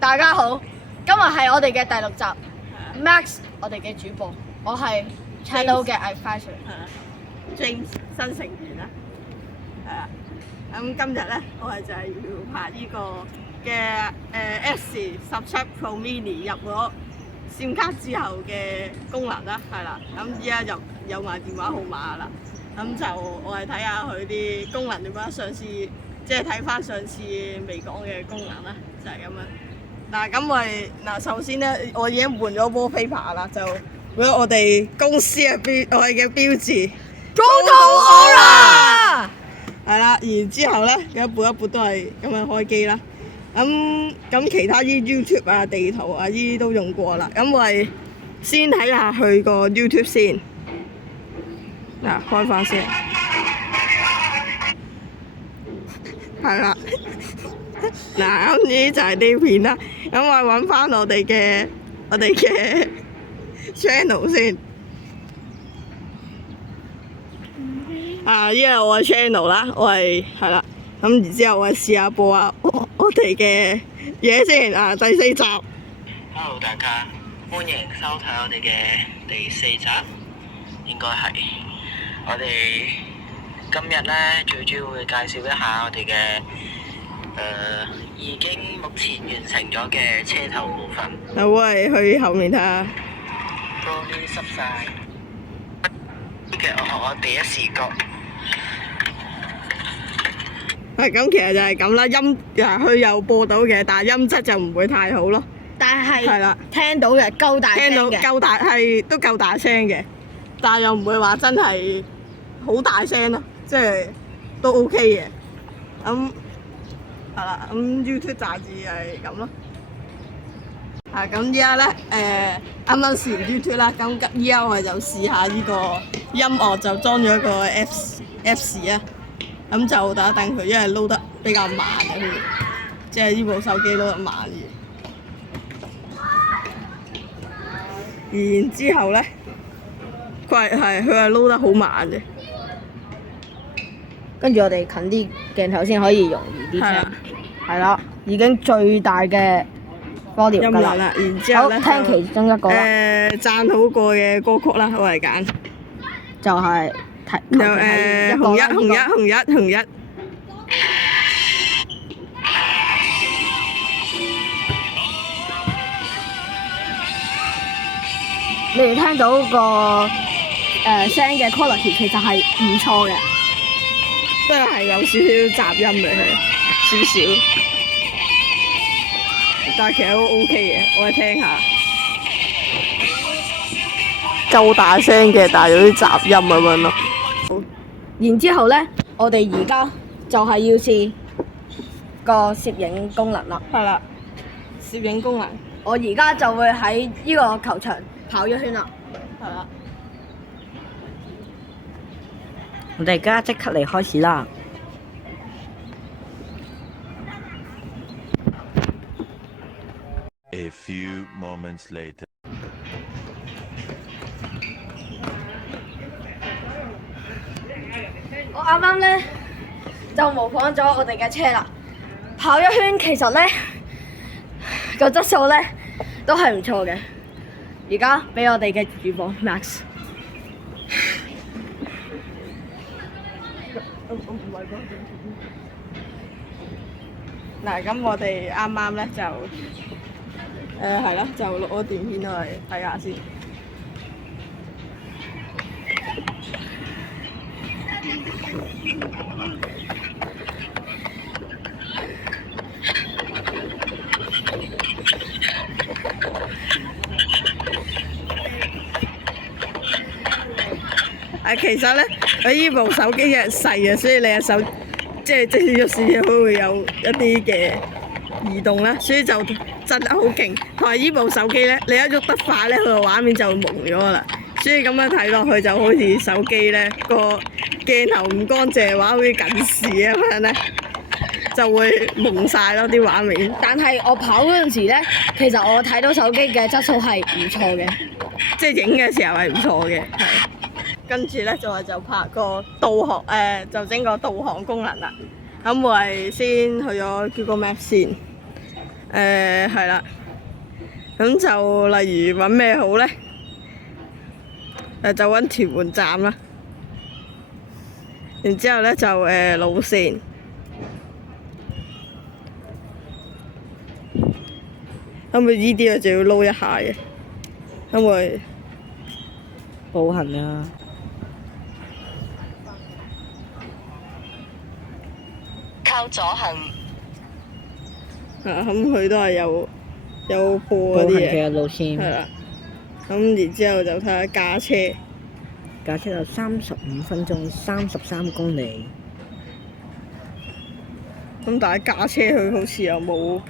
大家好，今日係我哋嘅第6集，Max 我哋嘅主播，我係 channel 嘅藝花水，James 新成員啦，係啊。咁今日咧，我係就係要拍呢個嘅S17 Pro Mini 入咗 SIM 卡之後嘅功能啦，係啦。咁依家就有埋電話號碼啦。咁就我係睇下佢啲功能點樣，上次即係睇翻上次未講嘅功能啦，就係咁樣。嗱，咁我哋首先咧，我已經換咗 wallpaper 啦，就換咗我哋公司嘅我哋嘅標誌 ，Total Aura。係啦，然之後咧，一步一步都係咁樣開機啦。咁其他啲 YouTube 啊、地圖啊呢啲都用過啦。咁我哋先睇下佢個 YouTube 先。嗱，開翻先。係啦。嗱，咁呢就係呢片啦。咁我揾翻我哋嘅channel 先。依係我嘅 channel 啦，係啦。咁然之後我試下播下我哋嘅嘢先。第4集。Hello 大家，歡迎收睇我哋嘅第4集，應該係我哋今日咧最主要會介紹一下我哋嘅已經目前完成咗嘅車頭部分。我係去後面睇下。玻璃濕晒。嘅我第一視覺。咁其實就係咁啦，佢又播到嘅，但係音質就唔會太好咯。但係係啦，聽到嘅夠大聲嘅，都夠大聲嘅，但係又唔會話真係好大聲咯，即係都 OK 嘅。咁係啦，咁 YouTube 雜誌係咁咯。咁依家咧啱啱試完 YouTube 啦，咁依家我哋就試下呢個音樂，就裝咗個 Apps 啊。咁就等一等佢，因為撈得比較慢嘅，即係呢部手機撈得慢嘅。然之後咧，佢係撈得好慢嘅。跟住我哋近啲鏡頭先可以容易啲聽。係啦，已經最大嘅波調㗎啦。然之後咧，聽其中一個啦。讚好過嘅歌曲啦，我嚟揀。就係紅一。你哋聽到個聲嘅 quality 其實係唔錯嘅，都係有少少雜音嘅，少少。但係其實都 OK 嘅，我哋聽下。夠大聲嘅，但係有啲雜音咁樣咯。然之後咧，我哋而家就係要試個攝影功能啦。係啦，攝影功能。我而家就會喺呢個球場跑1圈啦。係啦。我哋而家即刻嚟開始啦！A few moments later. 我啱啱咧就模仿咗我哋嘅車啦，跑1圈其實咧個質素咧都係唔錯嘅。而家俾我哋嘅主播 Max。嗱，咁我哋啱啱咧就係啦，就錄咗段片落嚟睇下先。其實咧，佢呢部手機嘅細嘅，所以你嘅手即使喐少少都會有一啲嘅移動啦，所以就震得好勁。同埋呢部手機咧，你一喐得快咧，佢個畫面就蒙咗啦。所以咁樣睇落去就好似手機咧個鏡頭唔乾淨嘅話，好似近視咁樣咧，就會蒙晒咯啲畫面。但係我跑嗰陣時咧，其實我睇到手機嘅質素係唔錯嘅，即係影嘅時候係唔錯嘅，係。跟住咧就拍個導航，就整個導航功能啦。咁我係先去咗 Google Maps 先，係啦，咁就例如揾咩好咧？就揾屯門站啦。然之後咧就路線，咁佢依啲就要撈一下嘅，因為步行啊，靠左行，咁佢都係有播步行嗰啲嘢，嘅路線，係啦。咁然之後就睇下駕車，駕車有35分鐘，33公里。咁但係駕車佢好似又冇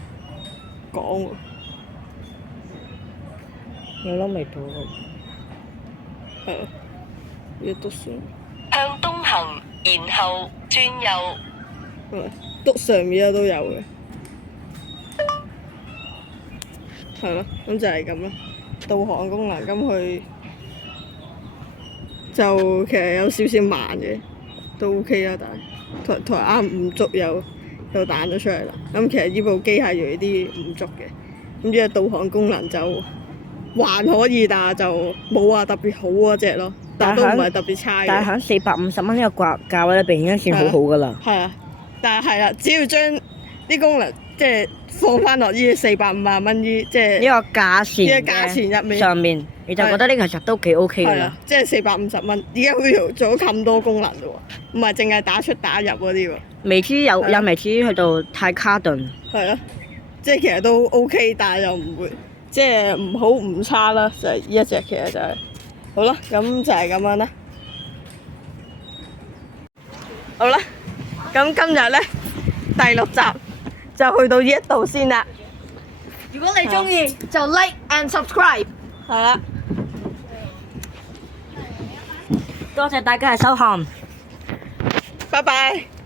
講喎，我諗未到喎。係咯，呢都算。向東行，然後轉右，篤上面都有嘅，係咯，咁就係咁啦。導航功能咁佢就其實有少少慢嘅，都 OK 啦，但係台啱唔足又彈咗出嚟啦。咁其實呢部機係有啲唔足嘅，咁呢個導航功能就還可以，但係就冇話特別好嗰只咯，但係都唔係特別差嘅。但係喺450蚊呢個價位裏邊已經算好好㗎啦。係啊，但係係啦，只要將啲功能即係放翻落呢450蚊呢，即係呢個價錢呢個價錢入面上面，你就覺得呢個其實都幾 OK 㗎啦係啦。，即係450蚊。而家佢做咗咁多功能咯喎，唔係淨係打出打入嗰啲喎。未至於有係啊未至於去到太卡頓。係咯，即係其實都 OK，但係又唔會即係唔好唔差啦。就係呢一隻其實就係好啦，咁就係咁樣啦。好啦，咁今日咧第6集就去到呢一度先啦。如果你中意就 like and subscribe。係啦，多謝大家嘅收看。拜拜。